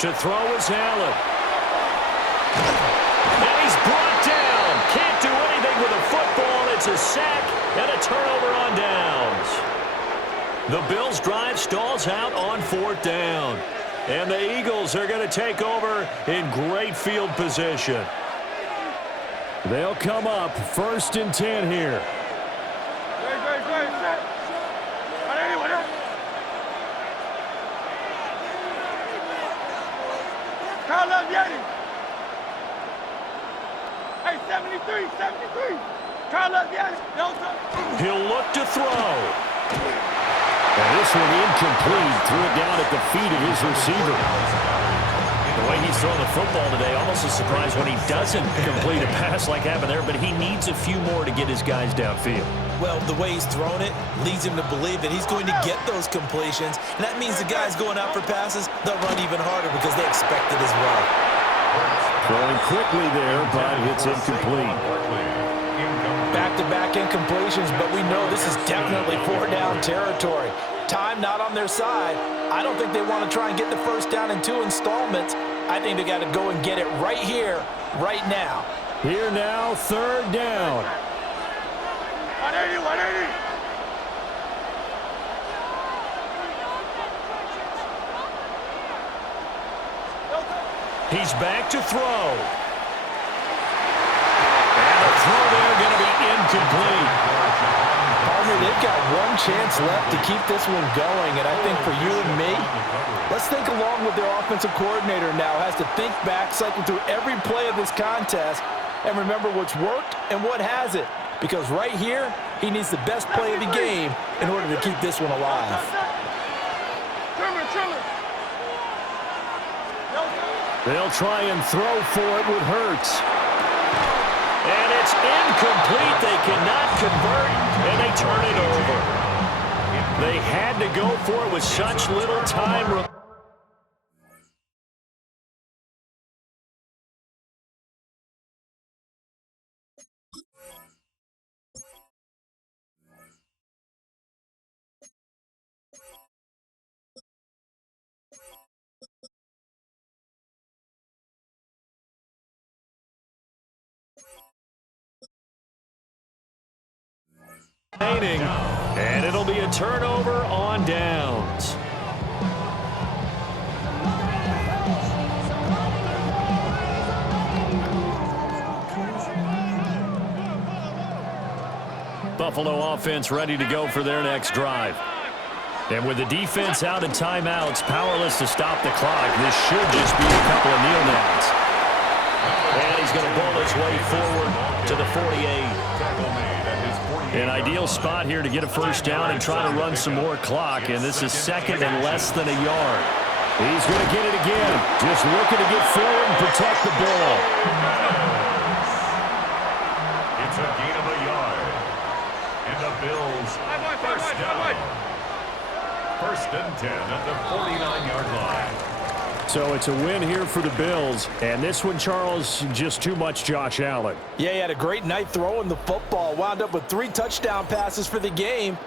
To throw is Allen. And he's brought down. Can't do anything with a football. It's a sack and a turnover on downs. The Bills' drive stalls out on 4th down. And the Eagles are going to take over in great field position. They'll come up 1st and 10 here. Hey, 73. He'll look to throw. And this one incomplete. Threw it down at the feet of his receiver. The way he's throwing the football today, almost a surprise when he doesn't complete a pass like happened there, but he needs a few more to get his guys downfield. Well, the way he's thrown it leads him to believe that he's going to get those completions, and that means the guys going out for passes, they'll run even harder because they expect it as well. Throwing quickly there, but it's incomplete. Back-to-back incompletions, but we know this is definitely 4-down territory. Time not on their side. I don't think they want to try and get the first down in 2 installments. I think they got to go and get it right here, right now. Here now, 3rd down. 180. He's back to throw. And the throw there going to be incomplete. Palmer, they've got one chance left to keep this one going, and I think for you and me, let's think along with their offensive coordinator now. Has to think back, cycle through every play of this contest, and remember what's worked and what hasn't. Because right here, he needs the best play of the game in order to keep this one alive. They'll try and throw for it with Hurts. And it's incomplete. They cannot convert, and they turn it over. They had to go for it with such little time. And it'll be a turnover on downs. Buffalo offense ready to go for their next drive. And with the defense out of timeouts, powerless to stop the clock, this should just be a couple of kneel downs. And he's going to bowl his way forward to the 48. An ideal spot here to get a first down and try to run some more clock, and this is 2nd and less than a yard. He's going to get it again, just looking to get forward and protect the ball. It's a gain of a yard, and the Bills first down. 1st and 10 at the 49-yard line. So it's a win here for the Bills. And this one, Charles, just too much Josh Allen. Yeah, he had a great night throwing the football. Wound up with 3 touchdown passes for the game.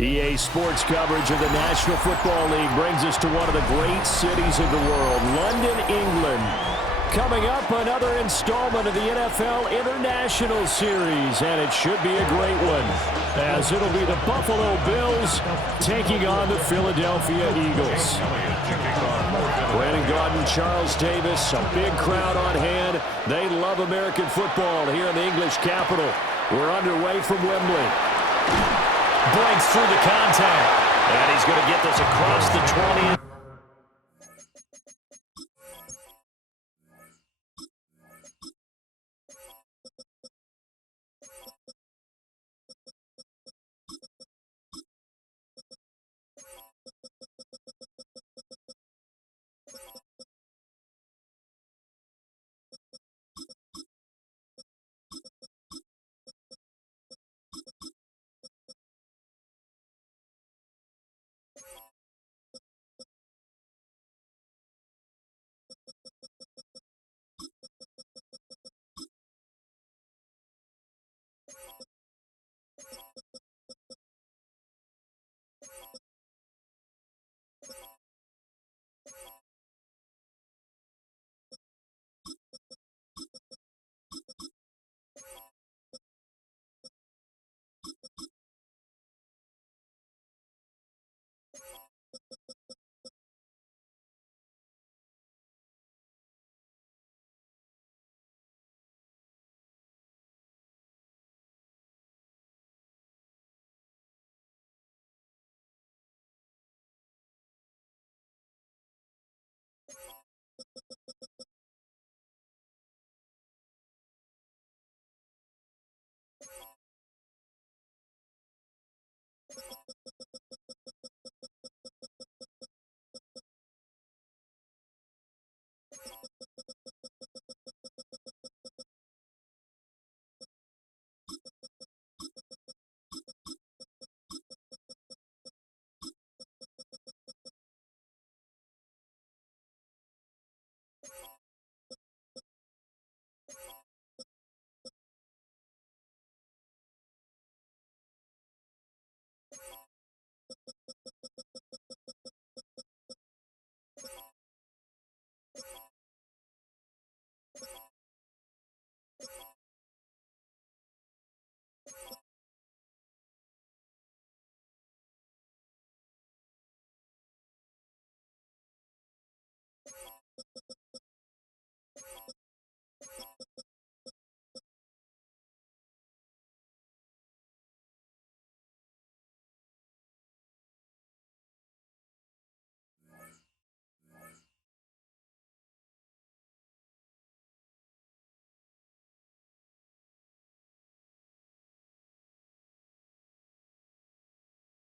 EA Sports coverage of the National Football League brings us to one of the great cities of the world, London, England. Coming up, another installment of the NFL International Series, and it should be a great one, as it'll be the Buffalo Bills taking on the Philadelphia Eagles. Brandon Gaudin, Charles Davis, a big crowd on hand. They love American football here in the English capital. We're underway from Wembley. Breaks through the contact, and he's going to get this across the 20.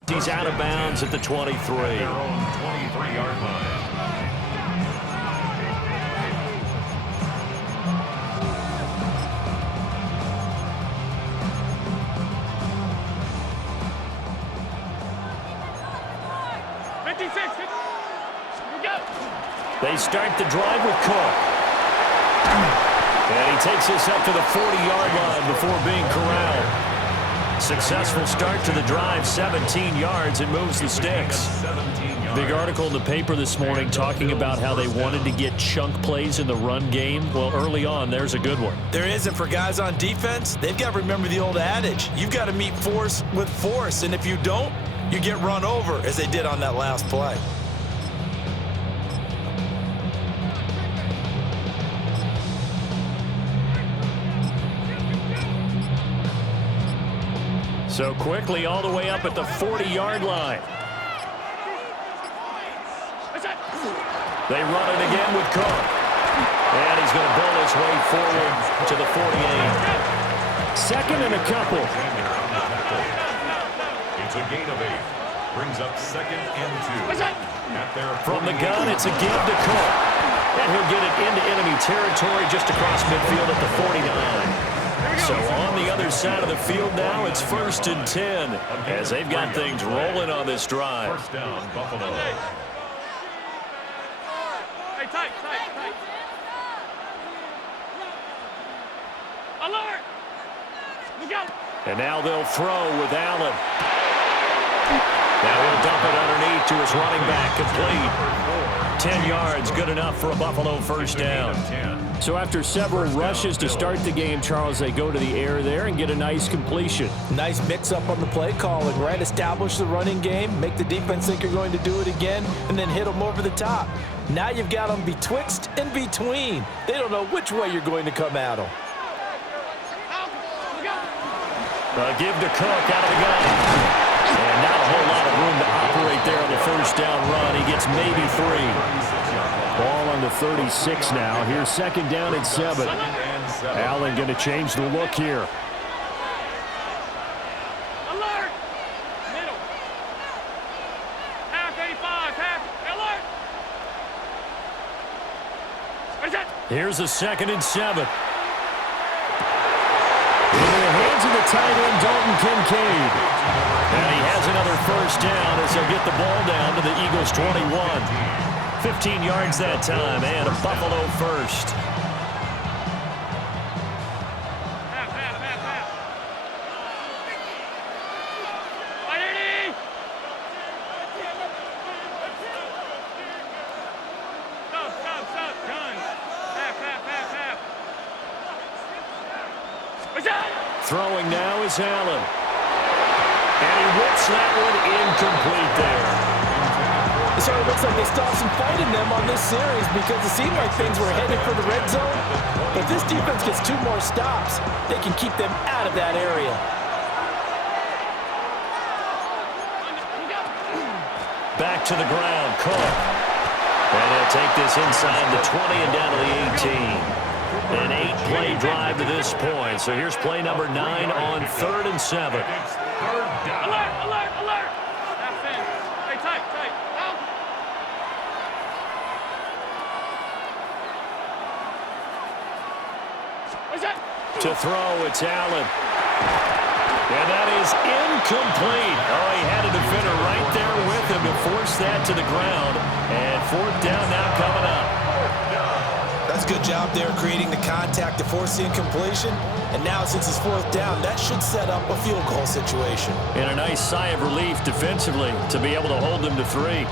He's out of bounds at the 23. Their own 23-yard line. They start the drive with Cook. And he takes this up to the 40-yard line before being corralled. Successful start to the drive, 17 yards, and moves the sticks. Big article in the paper this morning talking about how they wanted to get chunk plays in the run game. Well, early on, there's a good one. There is, and for guys on defense, they've got to remember the old adage. You've got to meet force with force, and if you don't, you get run over, as they did on that last play. So quickly all the way up at the 40-yard line. They run it again with Cook. And he's going to bowl his way forward to the 48. Second and a couple. It's a gain of 8. Brings up second and 2. From the gun, it's a give to Cook. And he'll get it into enemy territory just across midfield at the 49. So on the other side of the field now, it's 1st and 10 as they've got things rolling on this drive. First down, Buffalo. Hey, tight. Alert! Look out! And now they'll throw with Allen. Now he'll dump it underneath to his running back, complete. 10 yards, good enough for a Buffalo first down. So after several rushes to start the game, Charles, they go to the air there and get a nice completion. Nice mix-up on the play calling, right? Establish the running game, make the defense think you're going to do it again, and then hit them over the top. Now you've got them betwixt and between. They don't know which way you're going to come at them. Give to Cook out of the gun. And not a whole lot of room to operate there on the first down run. He gets maybe 3. Ball on the 36 now. Here's second down and 7. Allen going to change the look here. Alert! Middle. Half 85. Half. Alert! Here's a second and 7. Into the hands of the tight end, Dalton Kincaid. And he has another first down as he'll get the ball down to the Eagles' 21. 15 yards that time, and a Buffalo first. Half. Stop. Gun. Half. Throwing now is Allen. And he whips that one incomplete there. So it looks like they stopped some fight in them on this series because it seemed like things were headed for the red zone. But this defense gets 2 more stops. They can keep them out of that area. Back to the ground, Cook. And he'll take this inside the 20 and down to the 18. An 8-play drive to this point. So here's play number 9 on 3rd and 7. Alert! Half in. Hey, tight. Out. To throw, it's Allen. And that is incomplete. Oh, he had a defender right there with him to force that to the ground. And 4th down now coming up. That's a good job there creating the contact to force the incompletion. And now since it's 4th down, that should set up a field goal situation. And a nice sigh of relief defensively to be able to hold them to 3.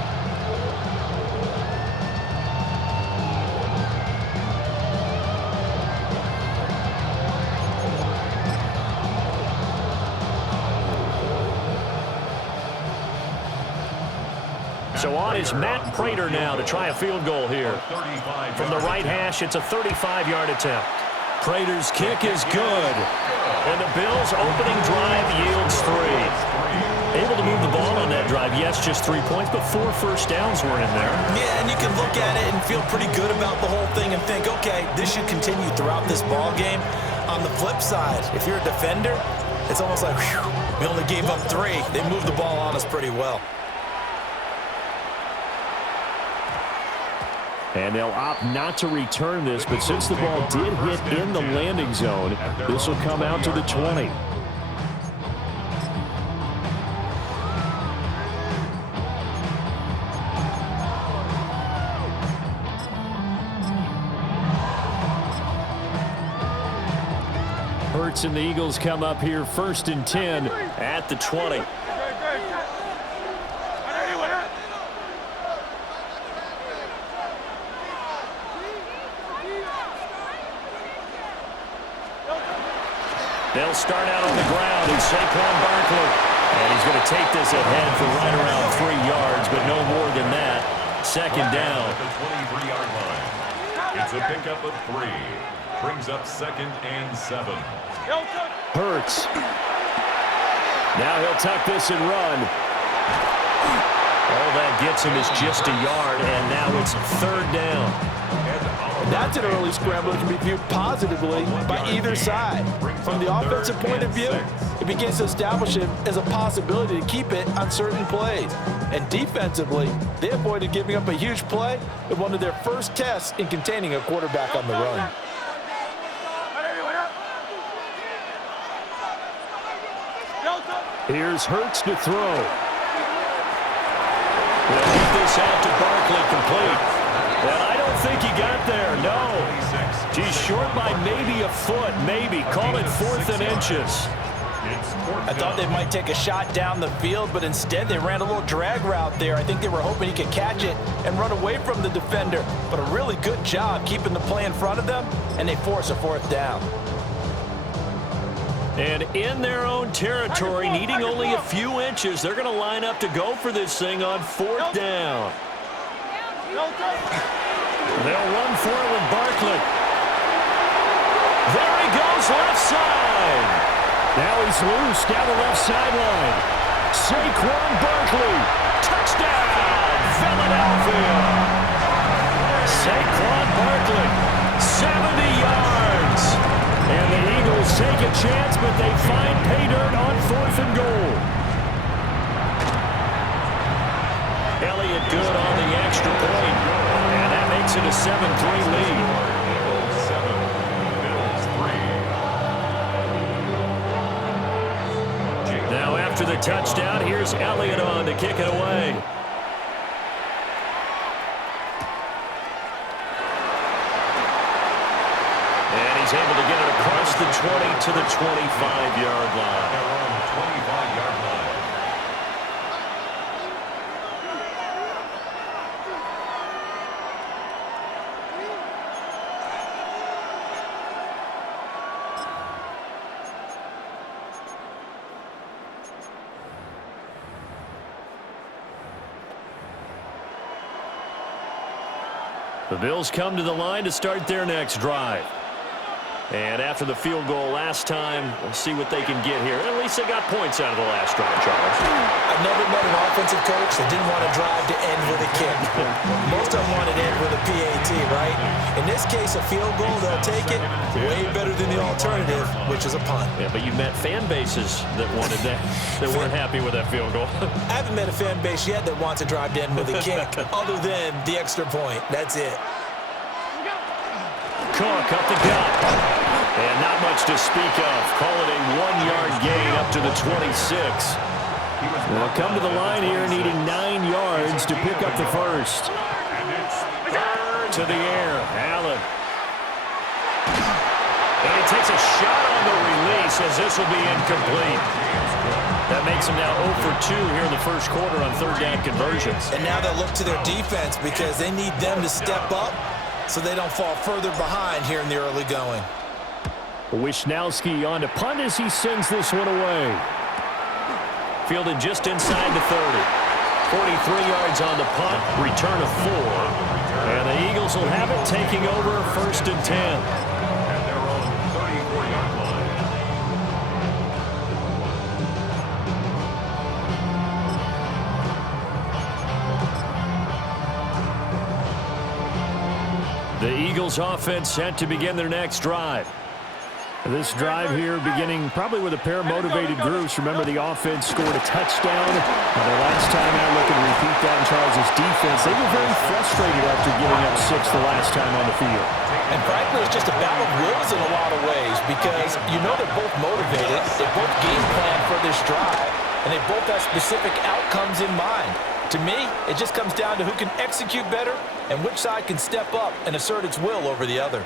So on is Matt Prater now to try a field goal here. From the right hash, it's a 35-yard attempt. Prater's kick is good. And the Bills' opening drive yields 3. Able to move the ball on that drive. Yes, just 3 points, but 4 first downs were in there. Yeah, and you can look at it and feel pretty good about the whole thing and think, okay, this should continue throughout this ball game. On the flip side, if you're a defender, it's almost like, whew, we only gave up 3. They moved the ball on us pretty well. And they'll opt not to return this, but since the ball did hit in the landing zone, this will come out to the 20. Hurts and the Eagles come up here 1st and 10 at the 20. They'll start out on the ground in Saquon Barkley. And he's going to take this ahead for right around 3 yards, but no more than that. 2nd down. At the 23-yard line. It's a pickup of 3. Brings up 2nd and 7. Hurts. Now he'll tuck this and run. All that gets him is just a yard, and now it's 3rd down. That's an early scramble that can be viewed positively by either side. From the offensive point of view, it begins to establish it as a possibility to keep it on certain plays. And defensively, they avoided giving up a huge play in one of their first tests in containing a quarterback on the run. Here's Hurts to throw. They'll get this out to Barkley complete. And I don't think he got there, no. He's short by maybe a foot, maybe. Call it 4th and inches. It's fourth I thought they down. might take a shot down the field, but instead they ran a little drag route there. I think they were hoping he could catch it and run away from the defender. But a really good job keeping the play in front of them, and they force a fourth down. And in their own territory, needing only a few inches, they're going to line up to go for this thing on fourth down. They'll run for it with Barkley. There he goes, left side. Now he's loose down the left sideline. Saquon Barkley, touchdown, Philadelphia. Saquon Barkley, 70 yards. And the Eagles take a chance, but they find pay dirt on 4th and goal. Elliott good on the extra point, and that makes it a 7-3 lead. 7, Bills 3. Now after the touchdown, here's Elliott on to kick it away. And he's able to get it across the 20 to the 25-yard line. They're on the 25-yard line. The Bills come to the line to start their next drive. And after the field goal last time, we'll see what they can get here. At least they got points out of the last drive, Charles. I've never met an offensive coach that didn't want to drive to end with a kick. Most of them want it to end with a PAT, right? In this case, a field goal, they'll take it. Way better than the alternative, which is a punt. Yeah, but you met fan bases that wanted that, that weren't happy with that field goal. I haven't met a fan base yet that wants to drive to end with a kick, other than the extra point. That's it. Cook up the gut. And not much to speak of. Call it a 1-yard gain up to the 26. They'll come to the line here needing 9 yards to pick up the first. And it's third. To the air, Allen. And he takes a shot on the release as this will be incomplete. That makes him now 0 for 2 here in the first quarter on third down conversions. And now they'll look to their defense because they need them to step up so they don't fall further behind here in the early going. Wisnowski on to punt as he sends this one away. Fielded just inside the 30. 43 yards on the punt, return of 4. And the Eagles will have it taking over first and 10. And they're on the 34-yard line. The Eagles offense set to begin their next drive. This drive here beginning probably with a pair of motivated groups. Remember, the offense scored a touchdown. The last time I look and repeat that in Charles' defense, they were very frustrated after giving up 6 the last time on the field. And frankly, it's just a battle of wills in a lot of ways because you know they're both motivated, they both game plan for this drive, and they both have specific outcomes in mind. To me, it just comes down to who can execute better and which side can step up and assert its will over the other.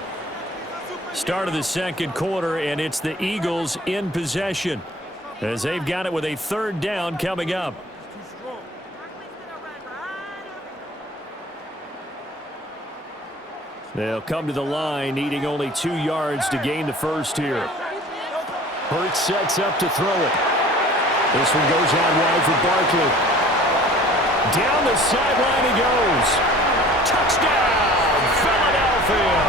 Start of the second quarter, and it's the Eagles in possession as they've got it with a third down coming up. They'll come to the line needing only 2 yards to gain the first here. Hurts sets up to throw it. This one goes out wide for Barkley. Down the sideline he goes. Touchdown, Philadelphia.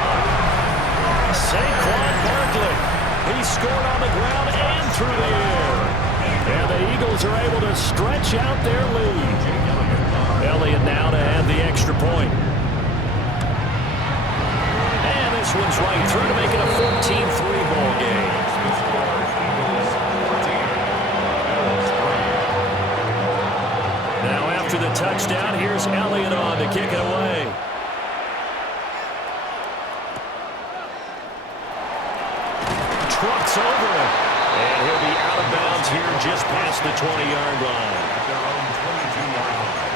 Saquon Barkley. He scored on the ground and through the air. And the Eagles are able to stretch out their lead. Elliott now to add the extra point. And this one's right through to make it a 14-3 ball game. Now after the touchdown, here's Elliott on to kick it away. Trucks over him. And he'll be out of bounds here just past the 20-yard line. At their own 22-yard line.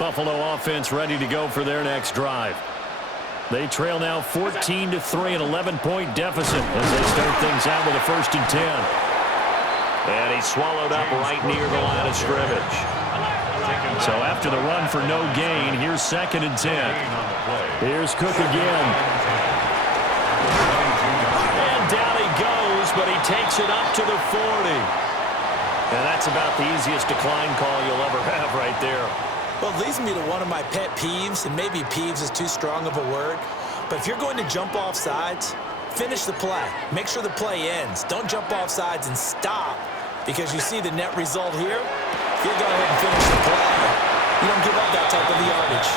Buffalo offense ready to go for their next drive. They trail now 14-3, an 11-point deficit as they start things out with a 1st and 10. And he's swallowed up right near the line of scrimmage. So after the run for no gain, here's 2nd and 10. Here's Cook again. And down he goes, but he takes it up to the 40. And that's about the easiest decline call you'll ever have right there. Well, it leads me to one of my pet peeves, and maybe peeves is too strong of a word, but if you're going to jump off sides, finish the play. Make sure the play ends. Don't jump off sides and stop, because you see the net result here. If you go ahead and finish the play, you don't give up that type of yardage.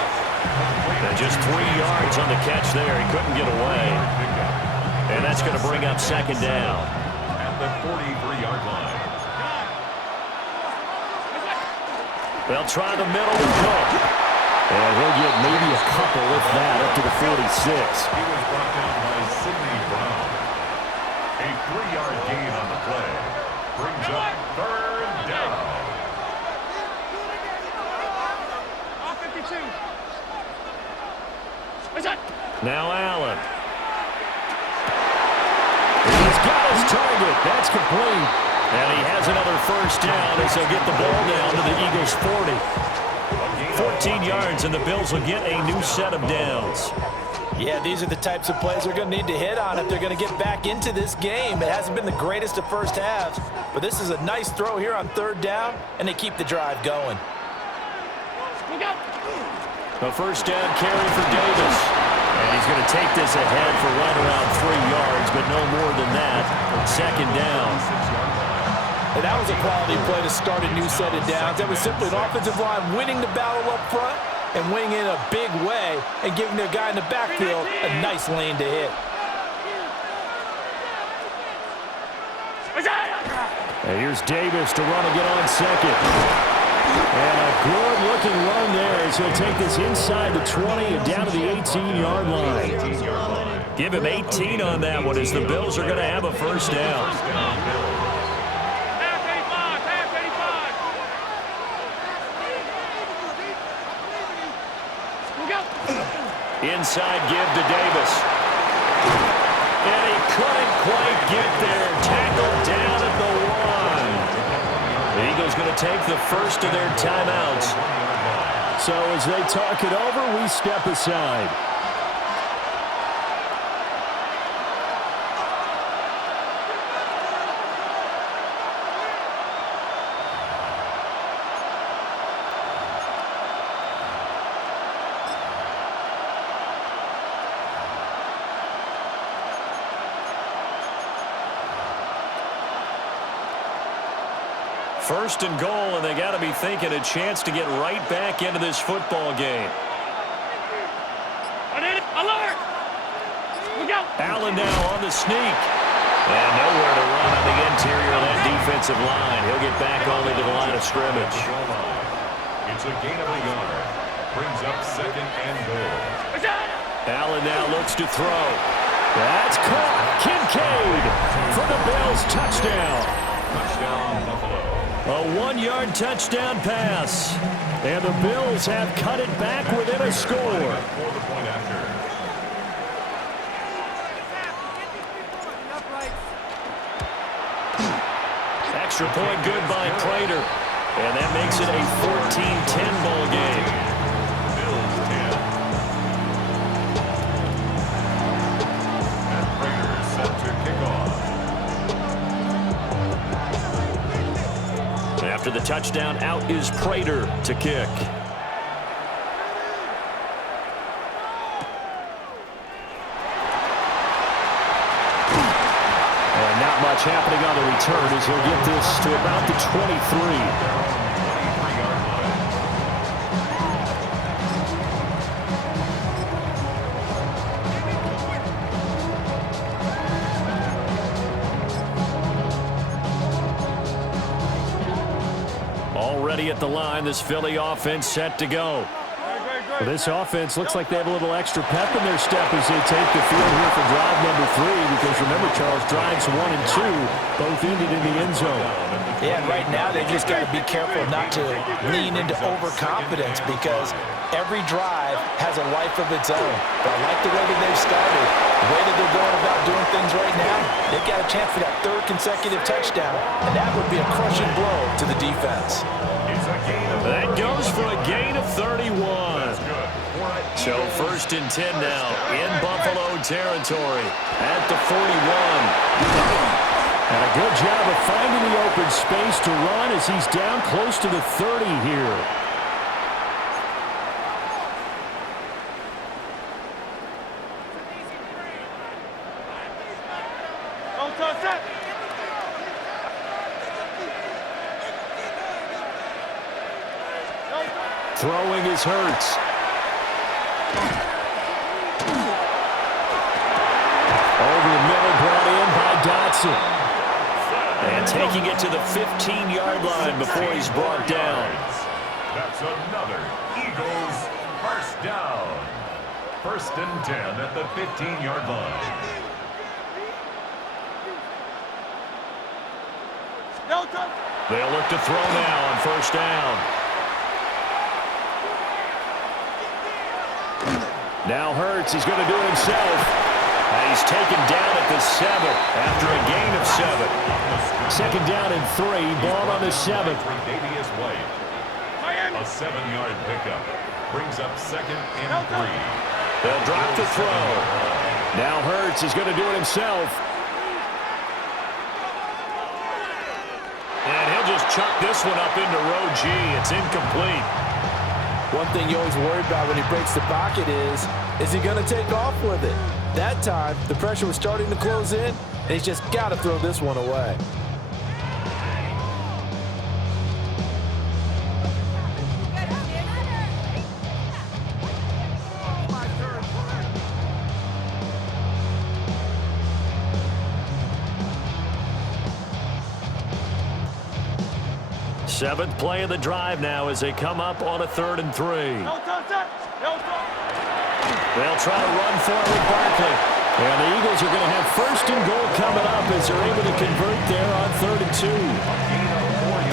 And just 3 yards on the catch there. He couldn't get away. And that's going to bring up 2nd down. At the 43-yard line. They'll try the middle with Cook. And he'll get maybe a couple, if that, up to the 46. He was brought down by Sidney Brown. A 3-yard gain on the play. Brings up 3rd down. All 52. Now Allen. He's got his target. That's complete. And he has another 1st down as they'll get the ball down to the Eagles' 40. 14 yards, and the Bills will get a new set of downs. Yeah, these are the types of plays they're going to need to hit on if they're going to get back into this game. It hasn't been the greatest of first halves, but this is a nice throw here on 3rd down, and they keep the drive going. A 1st down carry for Davis. And he's going to take this ahead for right around 3 yards, but no more than that. 2nd down. And that was a quality play to start a new set of downs. That was simply an offensive line winning the battle up front and winning in a big way and giving their guy in the backfield a nice lane to hit. And here's Davis to run again on 2nd. And a good-looking run there as he'll take this inside the 20 and down to the 18-yard line. Give him 18 on that one as the Bills are going to have a 1st down. Inside give to Davis. And he couldn't quite get there. Tackled down at the 1. The Eagles going to take the 1st of their timeouts. So as they talk it over, we step aside. First and goal, and they got to be thinking a chance to get right back into this football game. Alert! Allen now on the sneak. And nowhere to run on the interior of that defensive line. He'll get back only to the line of scrimmage. It's a gain of a yard. Brings up 2nd and goal. Allen now looks to throw. That's caught. Kincaid for the Bills touchdown. Touchdown, Buffalo. A 1-yard touchdown pass. And the Bills have cut it back within a score. For the point after. Extra point good by Prater. And that makes it a 14-10 ball game. Bills 10. And Prater set to kick off. After the touchdown, out is Prater to kick. And not much happening on the return as he'll get this to about the 23. Already at the line, this Philly offense set to go. Well, this offense looks like they have a little extra pep in their step as they take the field here for drive number 3, because remember, Charles, drives 1 and 2 both ended in the end zone. Yeah, and right now they've just got to be careful not to lean into overconfidence because every drive has a life of its own. But I like the way that they've started, the way that they're going about doing things right now. They've got a chance for that third consecutive touchdown, and that would be a crushing blow to the defense. That goes for a gain of 31. So 1st and 10 now in Buffalo territory at the 41. And a good job of finding the open space to run as he's down close to the 30 here. Throwing is Hurts. Over the middle, brought in by Dotson. And taking it to the 15-yard line before he's brought down. That's another Eagles first down. 1st and 10 at the 15-yard line. They'll look to throw now on 1st down. Now Hurts, he's going to do it himself. And he's taken down at the 7 after a gain of 7. 2nd down and 3, ball on the 7. A 7-yard pickup brings up 2nd and 3. They'll drop the throw. Now Hurts is going to do it himself. And he'll just chuck this one up into row G. It's incomplete. One thing you always worry about when he breaks the pocket is he going to take off with it? That time, the pressure was starting to close in, and he's just got to throw this one away. Seventh play of the drive now as they come up on a 3rd and 3. They'll try to run for it with Barkley. And the Eagles are going to have 1st and goal coming up as they're able to convert there on 3rd and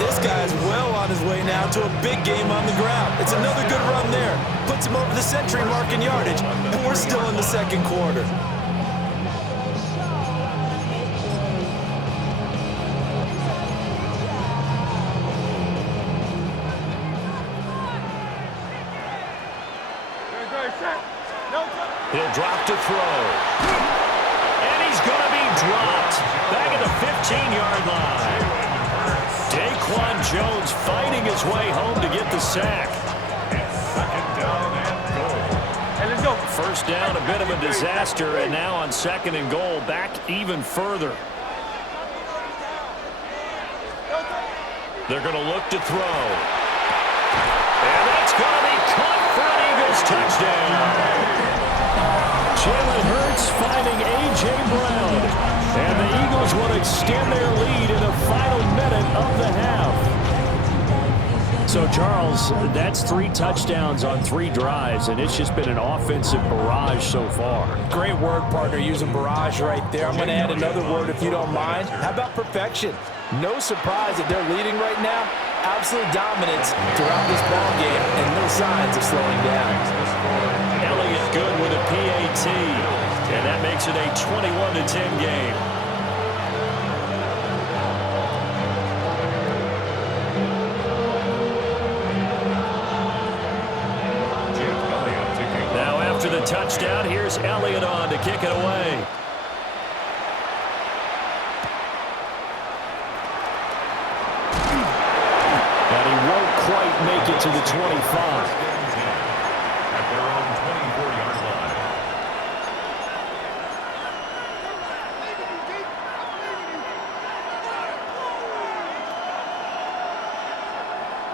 2. This guy's well on his way now to a big game on the ground. It's another good run there. Puts him over the century mark in yardage, but we're still in the 2nd quarter. He'll drop to throw. And he's going to be dropped. Back at the 15-yard line. Daquan Jones fighting his way home to get the sack. Hey, let's go. 1st down, a bit of a disaster, and now on 2nd and goal, back even further. They're going to look to throw. And that's going to be caught for an Eagles touchdown. Jalen Hurts finding A.J. Brown. And the Eagles will extend their lead in the final minute of the half. So, Charles, that's 3 touchdowns on 3 drives, and it's just been an offensive barrage so far. Great word, partner, using barrage right there. I'm going to add another word if you don't mind. How about perfection? No surprise that they're leading right now. Absolute dominance throughout this ball game and no signs of slowing down. Elliott good with a PAT, and that makes it a 21-10 game. Now after the touchdown, here's Elliott on to kick it away. And he won't quite make it to the 25. At their own 24-yard line.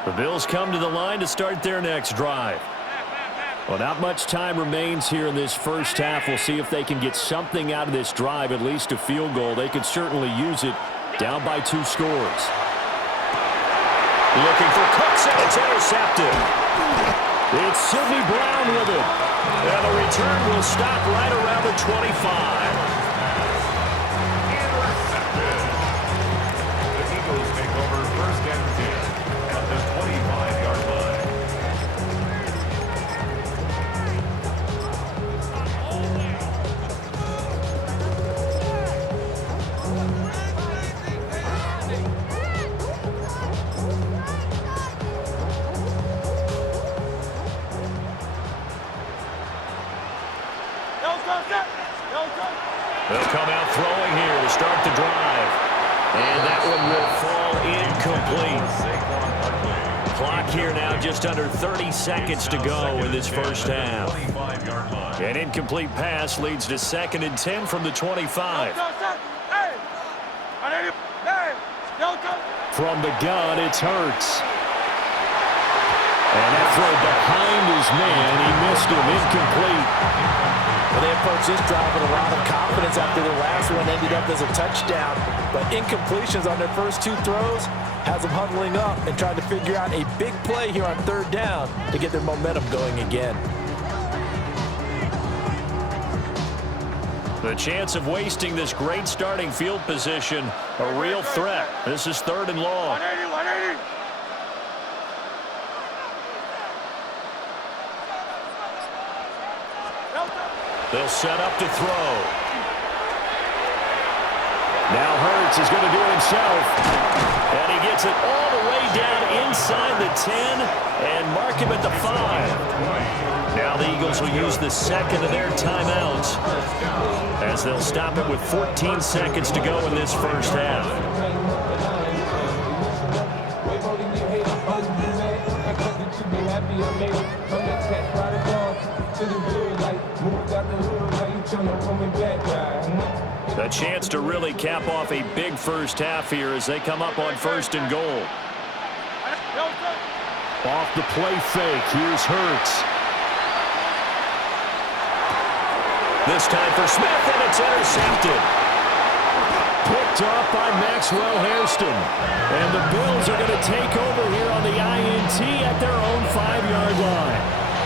The Bills come to the line to start their next drive. Well, not much time remains here in this first half. We'll see if they can get something out of this drive, at least a field goal. They could certainly use it down by 2 scores. Looking for Cooks, and it's intercepted. It's Sidney Brown with it. And the return will stop right around the 25. Intercepted. The Eagles take over They'll come out throwing here to start the drive. And that one will fall incomplete. Clock here now just under 30 seconds to go in this first half. An incomplete pass leads to 2nd and 10 from the 25. From the gun, it's Hurts. And that throw behind his man, he missed him, incomplete. Well, they approached this drive with a lot of confidence after their last one ended up as a touchdown. But incompletions on their first 2 throws has them huddling up and trying to figure out a big play here on 3rd down to get their momentum going again. The chance of wasting this great starting field position, a real threat. This is 3rd and long. 180. They'll set up to throw. Now Hurts is going to do it himself. And he gets it all the way down inside the 10 and mark him at the 5. Now the Eagles will use the 2nd of their timeouts as they'll stop it with 14 seconds to go in this first half. A chance to really cap off a big first half here as they come up on 1st and goal. Off the play fake, here's Hurts. This time for Smith, and it's intercepted. Picked off by Maxwell Hairston. And the Bills are going to take over here on the INT at their own 5-yard line.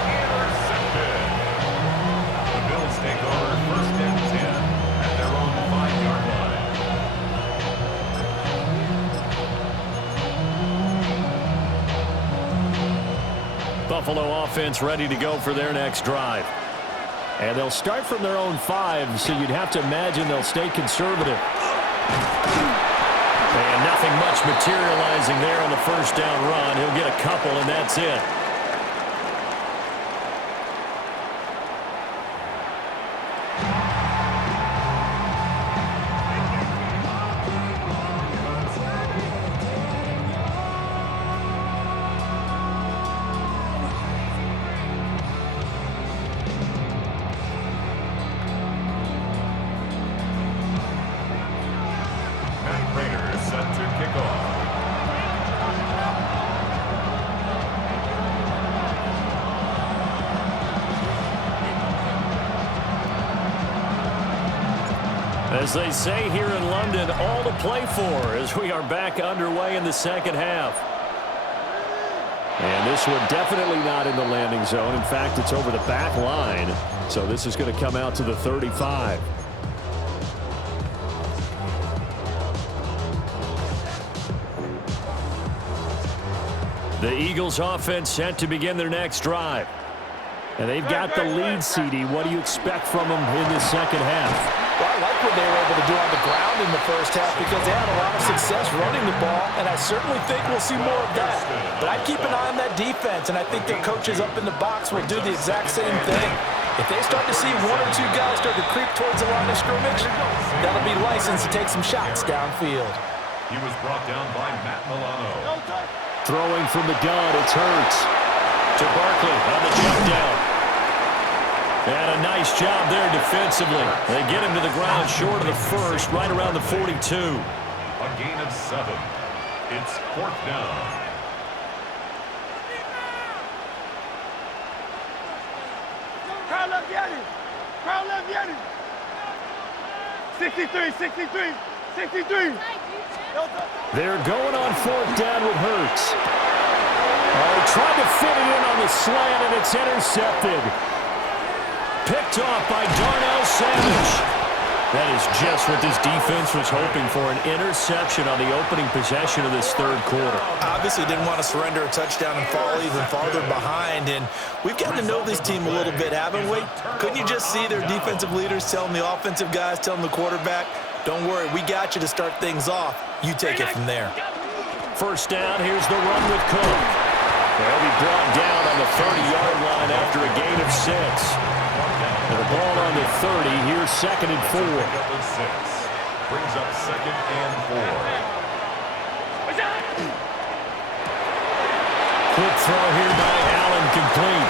Intercepted. The Bills take over 1st and 10 at their own 5-yard line. Buffalo offense ready to go for their next drive. And they'll start from their own 5, so you'd have to imagine they'll stay conservative. And nothing much materializing there on the first down run. He'll get a couple, and that's it. As they say here in London, all to play for as we are back underway in the second half. And this one definitely not in the landing zone. In fact, it's over the back line. So this is going to come out to the 35. The Eagles offense set to begin their next drive. And they've got the lead, CD. What do you expect from them in the second half? Well, I like what they were able to do on the ground in the first half because they had a lot of success running the ball, and I certainly think we'll see more of that. But I'd keep an eye on that defense, and I think their coaches up in the box will do the exact same thing. If they start to see 1 or 2 guys start to creep towards the line of scrimmage, that'll be licensed to take some shots downfield. He was brought down by Matt Milano. Throwing from the gun, it's Hurts. To Barkley on the check down. And a nice job there defensively. They get him to the ground short of the first, right around the 42. A gain of 7. It's 4th down. Crowd left Yeti. Crowd left Yeti. 63, 63, 63. They're going on 4th down with Hurts. Oh, tried to fit it in on the slant, and it's intercepted. Picked off by Darnell Savage. That is just what this defense was hoping for, an interception on the opening possession of this third quarter. Obviously didn't want to surrender a touchdown and fall even farther behind, and we've gotten to know this team a little bit, haven't we? Couldn't you just see their defensive leaders telling the offensive guys, telling the quarterback, don't worry, we got you to start things off. You take it from there. First down, here's the run with Cook. They'll be brought down on the 30-yard line after a gain of 6. And the ball on the 30. Here's 2nd and 4. Brings up 2nd and 4. Quick throw here by Allen, complete.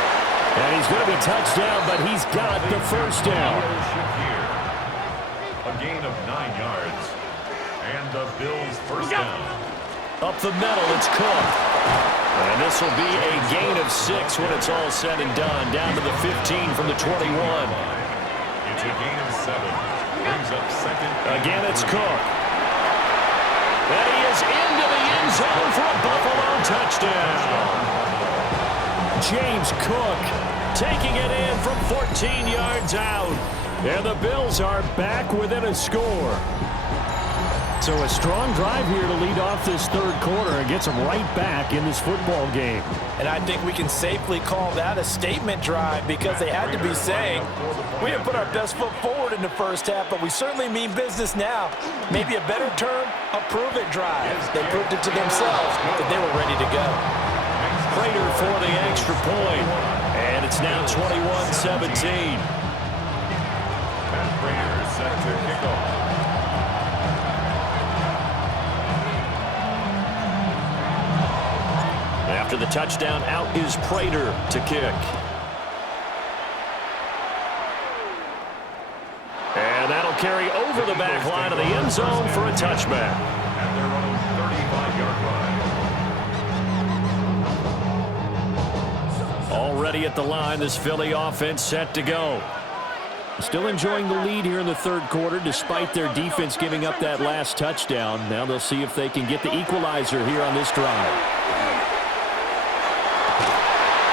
And he's going to be touched down, but he's got the first down. A gain of 9 yards. And the Bills' first down. Up the middle, it's Cook. And this will be a gain of 6 when it's all said and done. Down to the 15 from the 21. It's a gain of 7. Brings up 2nd. Again, it's Cook. And he is into the end zone for a Buffalo touchdown. James Cook taking it in from 14 yards out. And the Bills are back within a score. So a strong drive here to lead off this third quarter and gets them right back in this football game. And I think we can safely call that a statement drive because they had to be saying, we didn't put our best foot forward in the first half, but we certainly mean business now. Maybe a better term, a prove-it drive. They proved it to themselves that they were ready to go. Prater for the extra point. And it's now 21-17. Matt Prater set to kick off. After the touchdown, out is Prater to kick. And that'll carry over the back line of the end zone for a touchback. At their own 35-yard line. Already at the line, this Philly offense set to go. Still enjoying the lead here in the third quarter despite their defense giving up that last touchdown. Now they'll see if they can get the equalizer here on this drive.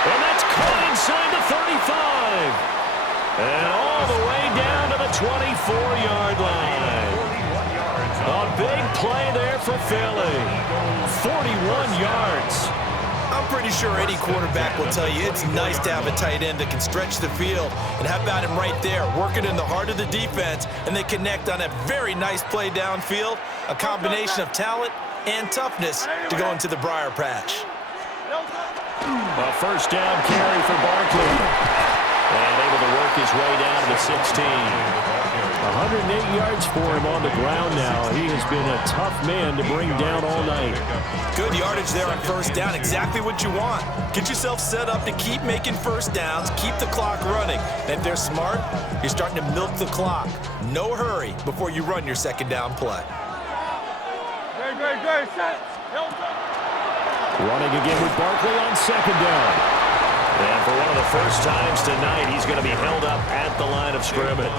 And that's caught inside the 35. And all the way down to the 24-yard line. A big play there for Philly. 41 yards. I'm pretty sure any quarterback will tell you it's nice to have a tight end that can stretch the field. And how about him right there, working in the heart of the defense, and they connect on a very nice play downfield, a combination of talent and toughness to go into the briar patch. A first down carry for Barkley. And able to work his way down to the 16. 108 yards for him on the ground now. He has been a tough man to bring down all night. Good yardage there on first down. Exactly what you want. Get yourself set up to keep making first downs, keep the clock running. And if they're smart, you're starting to milk the clock. No hurry before you run your second down play. Great, set. Running again with Barkley on second down. And for one of the first times tonight, he's going to be held up at the line of scrimmage.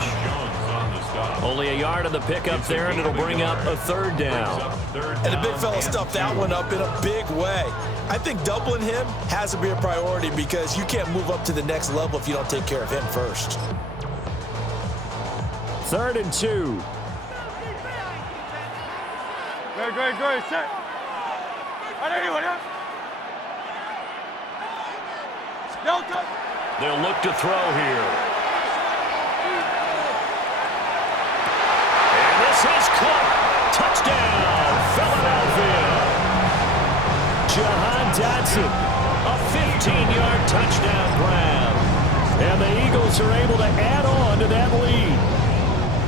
Only a yard on the pickup there, and it'll bring up a third down. And the big fella stuffed that one up in a big way. I think doubling him has to be a priority because you can't move up to the next level if you don't take care of him first. 3rd and 2. Great, set. Delta. They'll look to throw here. And this is caught. Touchdown, Philadelphia. Jahan Dotson, a 15-yard touchdown grab. And the Eagles are able to add on to that lead.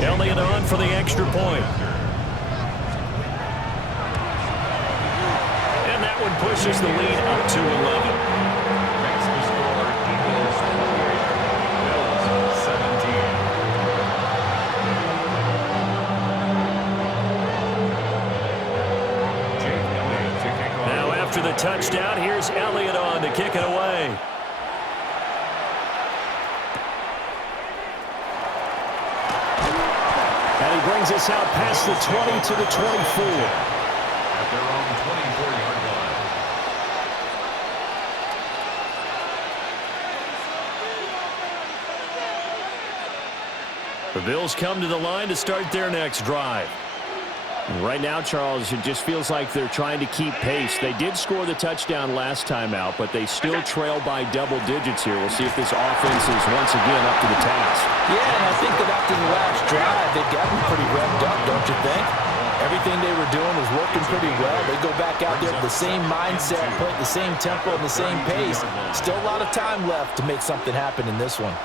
Only in the run for the extra point. And that one pushes the lead up to 11. After the touchdown, here's Elliott on to kick it away. And he brings us out past the 20 to the 24. At their own 24-yard line. The Bills come to the line to start their next drive. Right now, Charles, it just feels like they're trying to keep pace. They did score the touchdown last time out, but they still trail by double digits here. We'll see if this offense is once again up to the task. Yeah, and I think that after the last drive, they've gotten pretty revved up, don't you think? Everything they were doing was working pretty well. They go back out there with the same mindset, playing the same tempo and the same pace. Still a lot of time left to make something happen in this one.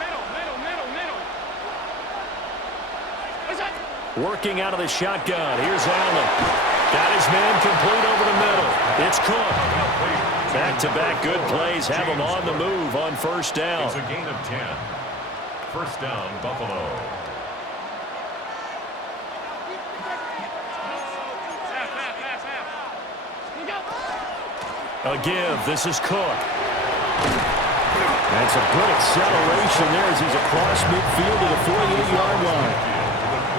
Working out of the shotgun. Here's Allen. Got his man complete over the middle. It's Cook. Back-to-back good plays have him on the move on first down. It's a gain of 10. First down, Buffalo. A give. This is Cook. That's a good acceleration there as he's across midfield to the 48-yard line.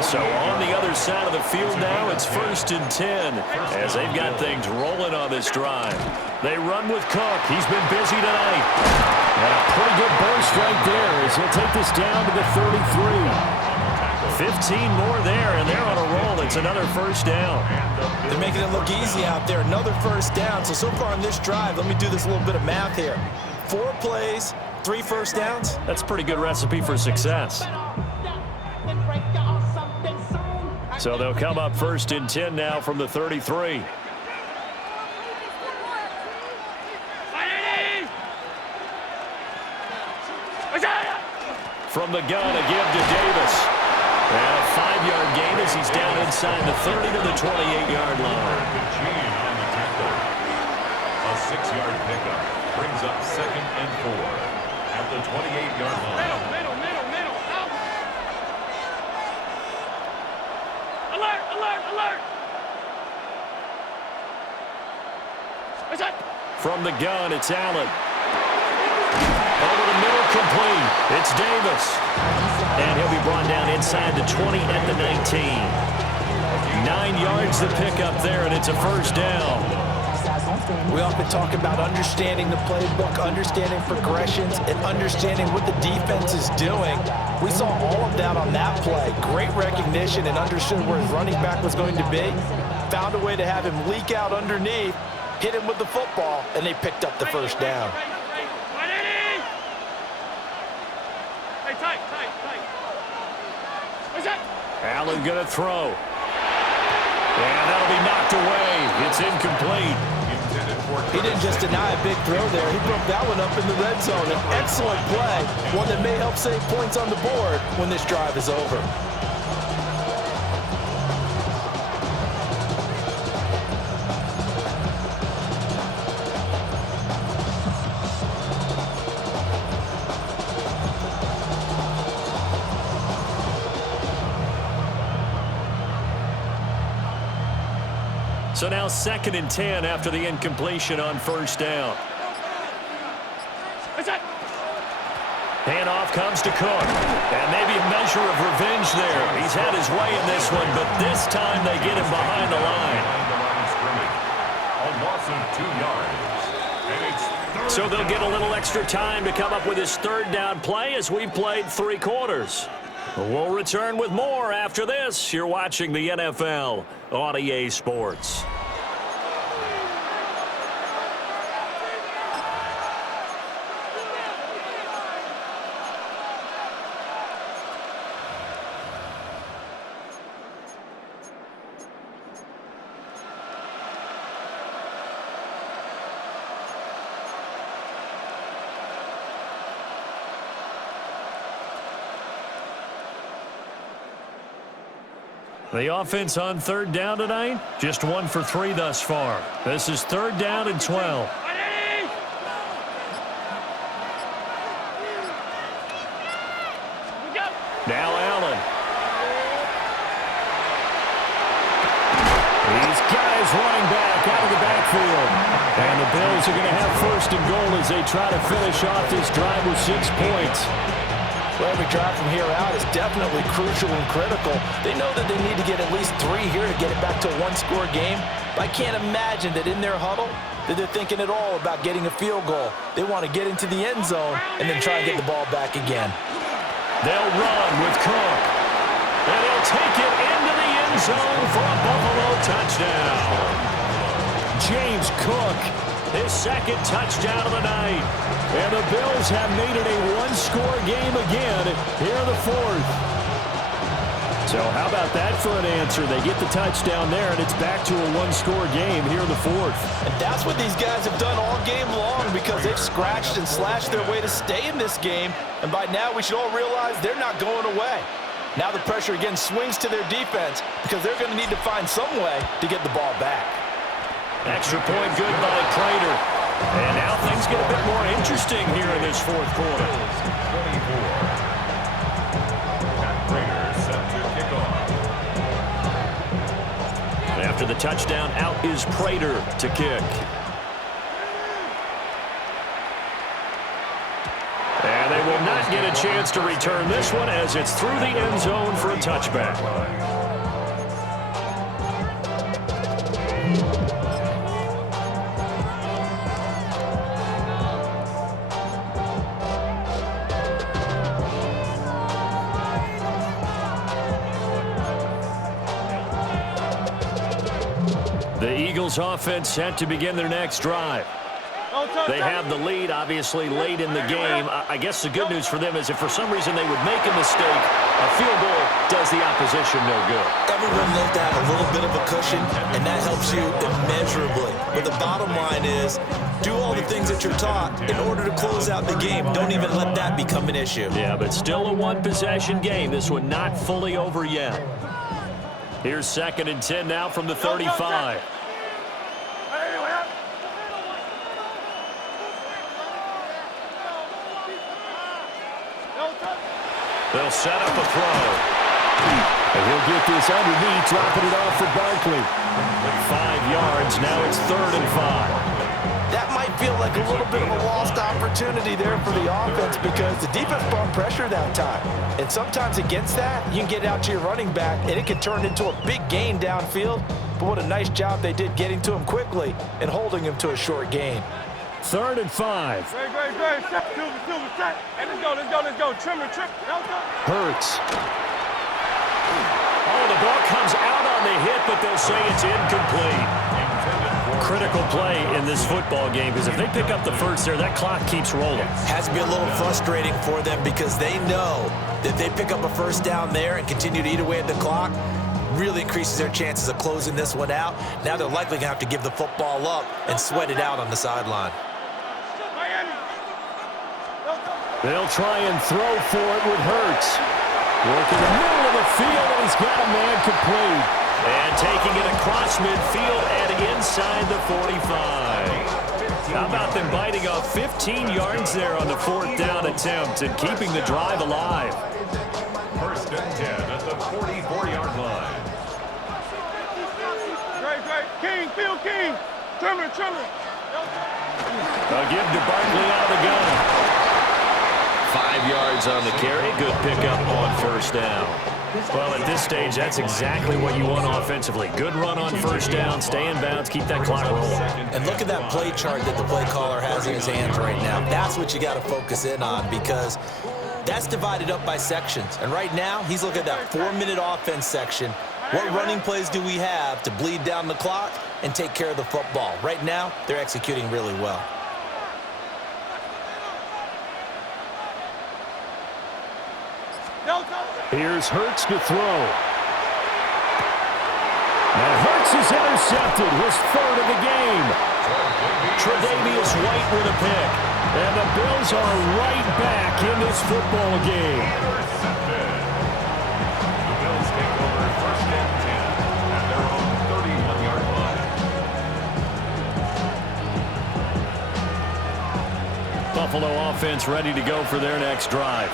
So on the other side of the field now, it's 1st and 10 as they've got things rolling on this drive. They run with Cook. He's been busy tonight. And a pretty good burst right there as he'll take this down to the 33. 15 more there, and they're on a roll. It's another first down. They're making it look easy out there. Another first down. So far on this drive, let me do this little bit of math here. 4 plays, 3 first downs. That's a pretty good recipe for success. So they'll come up 1st and 10 now from the 33. From the gun, a give to Davis. And a 5-yard gain as he's down inside the 30 to the 28-yard line. Good chain on the tackle. A 6-yard pickup brings up 2nd and 4 at the 28-yard line. Middle. Alert. From the gun, it's Allen. Over the middle, complete. It's Davis. And he'll be brought down inside the 20 at the 19. 9 yards to pick up there, and it's a first down. We often talk about understanding the playbook, understanding progressions, and understanding what the defense is doing. We saw all of that on that play. Great recognition and understood where his running back was going to be. Found a way to have him leak out underneath, hit him with the football, and they picked up the first down. Tight. Allen going to throw. And that'll be knocked away. It's incomplete. He didn't just deny a big throw there. He broke that one up in the red zone. An excellent play, one that may help save points on the board when this drive is over. So now 2nd and 10 after the incompletion on first down. Handoff comes to Cook. And maybe a measure of revenge there. He's had his way in this one, but this time they get him behind the line. A loss of 2 yards. And it's So they'll get a little extra time to come up with his 3rd down play as we've played 3 quarters. We'll return with more after this. You're watching the NFL on EA Sports. The offense on 3rd down tonight, just 1 for 3 thus far. This is 3rd down and 12. Now Allen. He's got his running back out of the backfield. And the Bills are going to have 1st and goal as they try to finish off this drive with 6 points. Well, every drive from here out is definitely crucial and critical. They know that they need to get at least 3 here to get it back to a 1-score game. But I can't imagine that in their huddle that they're thinking at all about getting a field goal. They want to get into the end zone and then try and get the ball back again. They'll run with Cook. And he'll take it into the end zone for a Buffalo touchdown. James Cook, his 2nd touchdown of the night. And the Bills have made it a 1-score game again. Here the 4th. So how about that for an answer? They get the touchdown there, and it's back to a 1-score game here the 4th. And that's what these guys have done all game long because they've scratched and slashed their way to stay in this game. And by now we should all realize they're not going away. Now the pressure again swings to their defense because they're going to need to find some way to get the ball back. Extra point good by Prater. And now things get a bit more interesting here in this fourth quarter. 24. Prater set to kick off. After the touchdown, out is Prater to kick. And they will not get a chance to return this one as it's through the end zone for a touchback. The Eagles offense set to begin their next drive. They have the lead, obviously, late in the game. I guess the good news for them is if for some reason they would make a mistake, a field goal does the opposition no good. Everyone loves to have a little bit of a cushion, and that helps you immeasurably. But the bottom line is, do all the things that you're taught in order to close out the game. Don't even let that become an issue. Yeah, but still a one-possession game. This one not fully over yet. Here's 2nd and 10 now from the 35. They'll set up a throw. And he'll get this underneath, dropping it off for Barkley. 5 yards. Now it's 3rd and 5. That might feel like a little bit of a lost opportunity there for the offense because the defense brought pressure that time. And sometimes against that, you can get out to your running back, and it can turn into a big gain downfield. But what a nice job they did getting to him quickly and holding him to a short gain. 3rd and 5. Great. Set. Set. And let's go. Trim. Hurts. Oh, the ball comes out on the hit, but they'll say it's incomplete. Critical play in this football game because if they pick up the first there, that clock keeps rolling. Has to be a little frustrating for them because they know that they pick up a first down there and continue to eat away at the clock, really increases their chances of closing this one out. Now they're likely going to have to give the football up and sweat it out on the sideline. They'll try and throw for it with Hurts. Work in the middle of the field, and he's got a man complete. And taking it across midfield and inside the 45. How about them biting off 15 yards there on the 4th down attempt and keeping the drive alive? 1st and 10 at the 44-yard line. Great. Field King. Trimmer. A give to Barkley out of the gun. 5 yards on the carry. Good pickup on 1st down. Well, at this stage, that's exactly what you want offensively. Good run on 1st down, stay in bounds, keep that clock rolling. And look at that play chart that the play caller has in his hands right now. That's what you got to focus in on because that's divided up by sections. And right now, he's looking at that 4-minute offense section. What running plays do we have to bleed down the clock and take care of the football? Right now, they're executing really well. Here's Hurts to throw. And Hurts is intercepted, his 3rd of the game. Tre'Davious White with a pick. And the Bills are right back in this football game. The Bills take over 1st and 10 at their own 31-yard line. Buffalo offense ready to go for their next drive.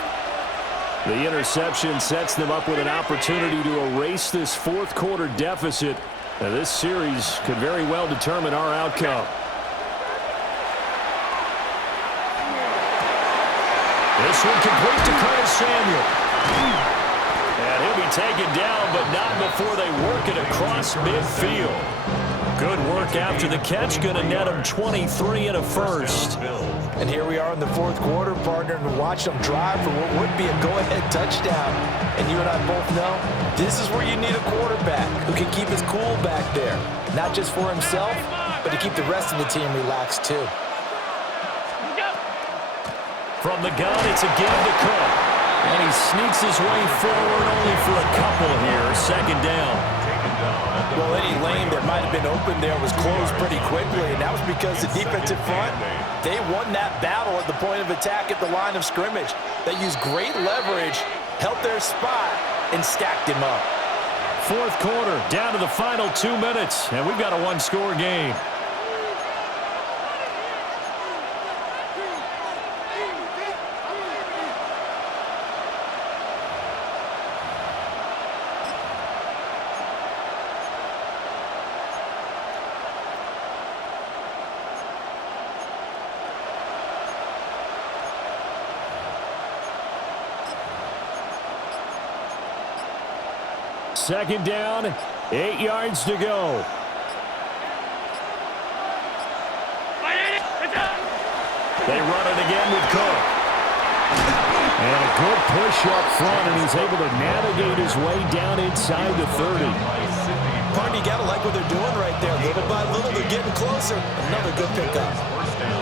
The interception sets them up with an opportunity to erase this 4th quarter deficit. Now, this series could very well determine our outcome. This one complete to Curtis Samuel. And he'll be taken down, but not before they work it across midfield. Good work after the catch. Going to net him 23 and a first. And here we are in the 4th quarter, partner, and watch them drive for what would be a go-ahead touchdown. And you and I both know this is where you need a quarterback who can keep his cool back there. Not just for himself, but to keep the rest of the team relaxed too. From the gun, it's a give to Cook. And he sneaks his way forward only for a couple here. 2nd down. Well, any lane that might have been open there was closed pretty quickly, and that was because the defensive front, they won that battle at the point of attack at the line of scrimmage. They used great leverage, held their spot, and stacked him up. Fourth quarter, down to the final 2 minutes, and we've got a one-score game. Second down, 8 yards to go. They run it again with Cook. And a good push up front, and he's able to navigate his way down inside the 30. Partner, you got to like what they're doing right there. Little by little, they're getting closer. Another good pickup. First down.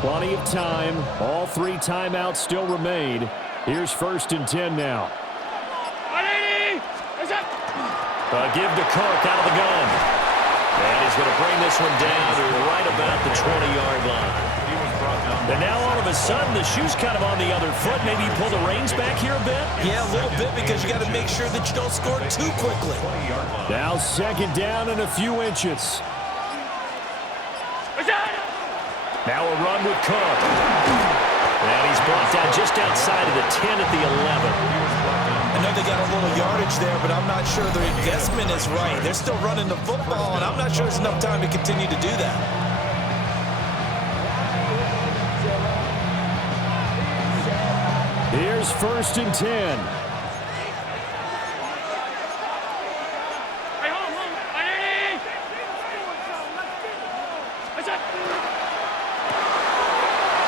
Plenty of time. All 3 timeouts still remain. Here's 1st and 10 now. Give to Cook out of the gun. And he's going to bring this one down to right about the 20-yard line. And now all of a sudden the shoe's kind of on the other foot. Maybe you pull the reins back here a bit? Yeah, a little bit, because you got to make sure that you don't score too quickly. Now second down and a few inches. Now a run with Cook. And he's brought down just outside of the 10 at the 11. I know they got a little yardage there, but I'm not sure their investment is right. They're still running the football, and I'm not sure there's enough time to continue to do that. Here's 1st and 10.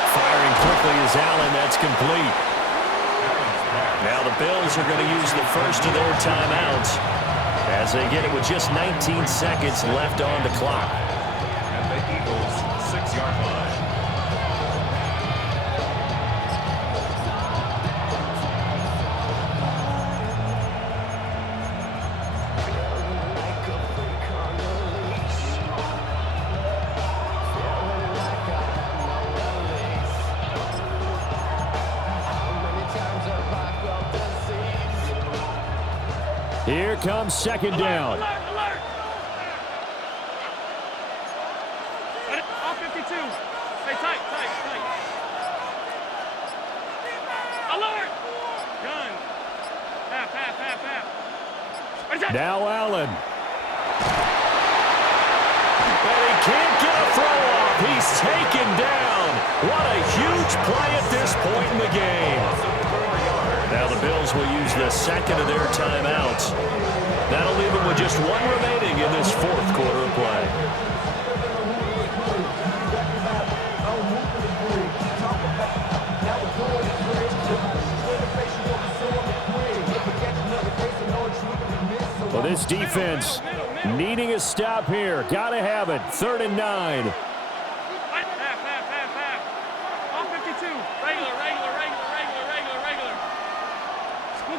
Firing quickly is Allen. That's complete. Now the Bills are going to use the first of their timeouts as they get it with just 19 seconds left on the clock. At the Eagles' 6-yard line. Here comes second down. Alert, alert. All 52. Stay tight, tight, tight. Alert. Gun. Half, half, half, half. Now Allen. But he can't get a throw off. He's taken down. What a huge play at this point in the game. Now the Bills will use the second of their timeouts. That'll leave them with just 1 remaining in this 4th quarter of play. Well, this defense needing a stop here. Got to have it. 3rd and 9. Half, half, half, half. All 52. Regular, regular, regular, regular, regular, regular.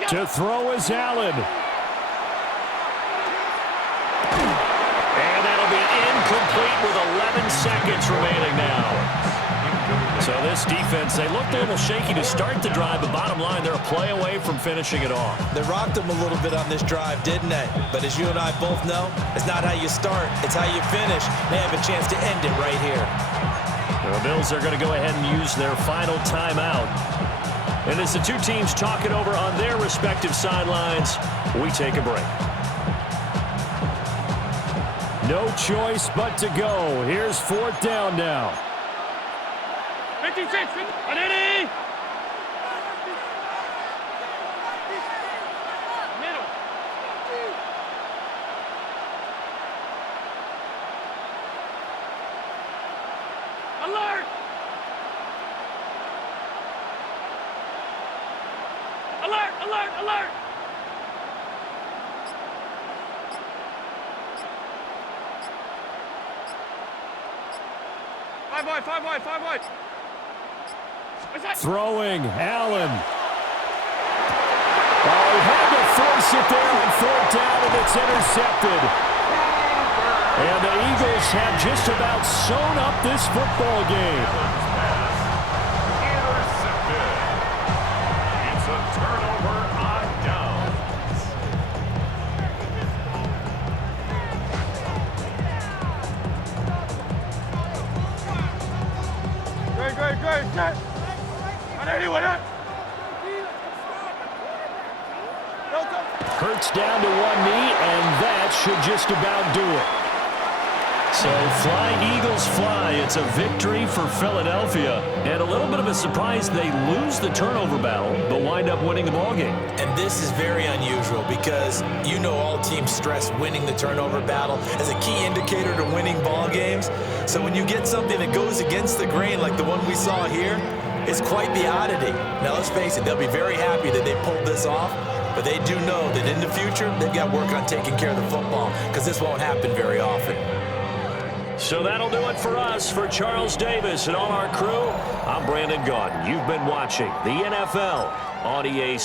To throw is Allen. And that'll be incomplete with 11 seconds remaining now. So this defense, they looked a little shaky to start the drive, but bottom line, they're a play away from finishing it off. They rocked them a little bit on this drive, didn't they? But as you and I both know, it's not how you start, it's how you finish. They have a chance to end it right here. The Bills are going to go ahead and use their final timeout. And as the 2 teams talk it over on their respective sidelines, we take a break. No choice but to go. Here's 4th down now. 56. Ready? Middle. Alert! Alert! Alert! Alert! Five wide, five wide, five wide. Throwing, Allen. Oh, he had to force it there on 4th down, and it's intercepted. And the Eagles have just about sewn up this football game. Intercepted. It's a turnover on downs. Great. Set. Hurts down to one knee, and that should just about do it. So fly, Eagles, fly. It's a victory for Philadelphia. And a little bit of a surprise, they lose the turnover battle, but wind up winning the ballgame. And this is very unusual because you know all teams stress winning the turnover battle as a key indicator to winning ball games. So when you get something that goes against the grain like the one we saw here, it's quite the oddity. Now let's face it, they'll be very happy that they pulled this off, but they do know that in the future they've got work on taking care of the football because this won't happen very often. So that'll do it for us. For Charles Davis and all our crew, I'm Brandon Gaudin. You've been watching the NFL on EA.